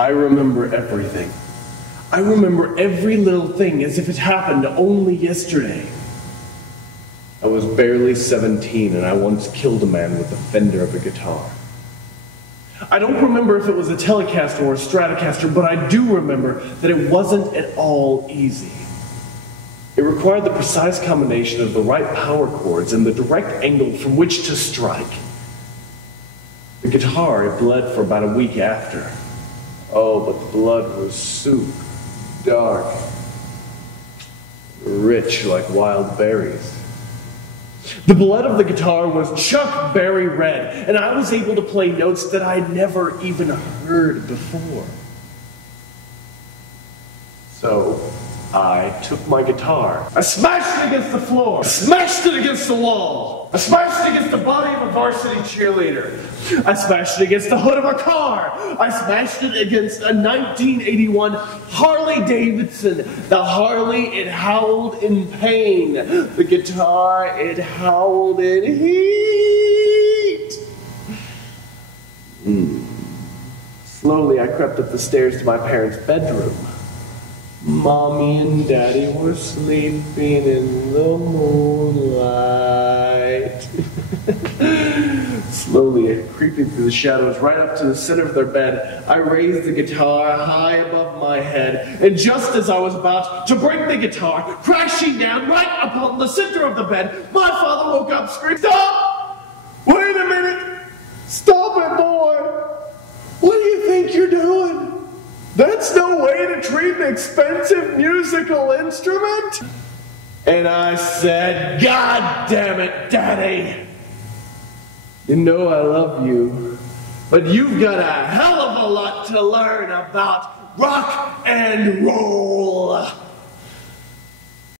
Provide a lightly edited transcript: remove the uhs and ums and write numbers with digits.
I remember everything. I remember every little thing as if it happened only yesterday. I was barely 17 and I once killed a man with the fender of a guitar. I don't remember if it was a Telecaster or a Stratocaster, but I do remember that it wasn't at all easy. It required the precise combination of the right power chords and the direct angle from which to strike. The guitar, it bled for about a week after. Oh, but the blood was soup, dark, rich like wild berries. The blood of the guitar was Chuck Berry red, and I was able to play notes that I'd never even heard before. So, I took my guitar. I smashed it against the floor. I smashed it against the wall. I smashed it against the body of a varsity cheerleader. I smashed it against the hood of a car. I smashed it against a 1981 Harley Davidson. The Harley, it howled in pain. The guitar, it howled in heat. Slowly, I crept up the stairs to my parents' bedroom. Mommy and Daddy were sleeping in the moonlight. Slowly, creeping through the shadows right up to the center of their bed, I raised the guitar high above my head, and just as I was about to bring the guitar crashing down right upon the center of the bed, my father woke up screaming, "Stop! Wait a minute! Stop it, boy! What do you think you're doing? That's no way to treat an expensive musical instrument." And I said, "God damn it, Daddy. You know I love you, but you've got a hell of a lot to learn about rock and roll."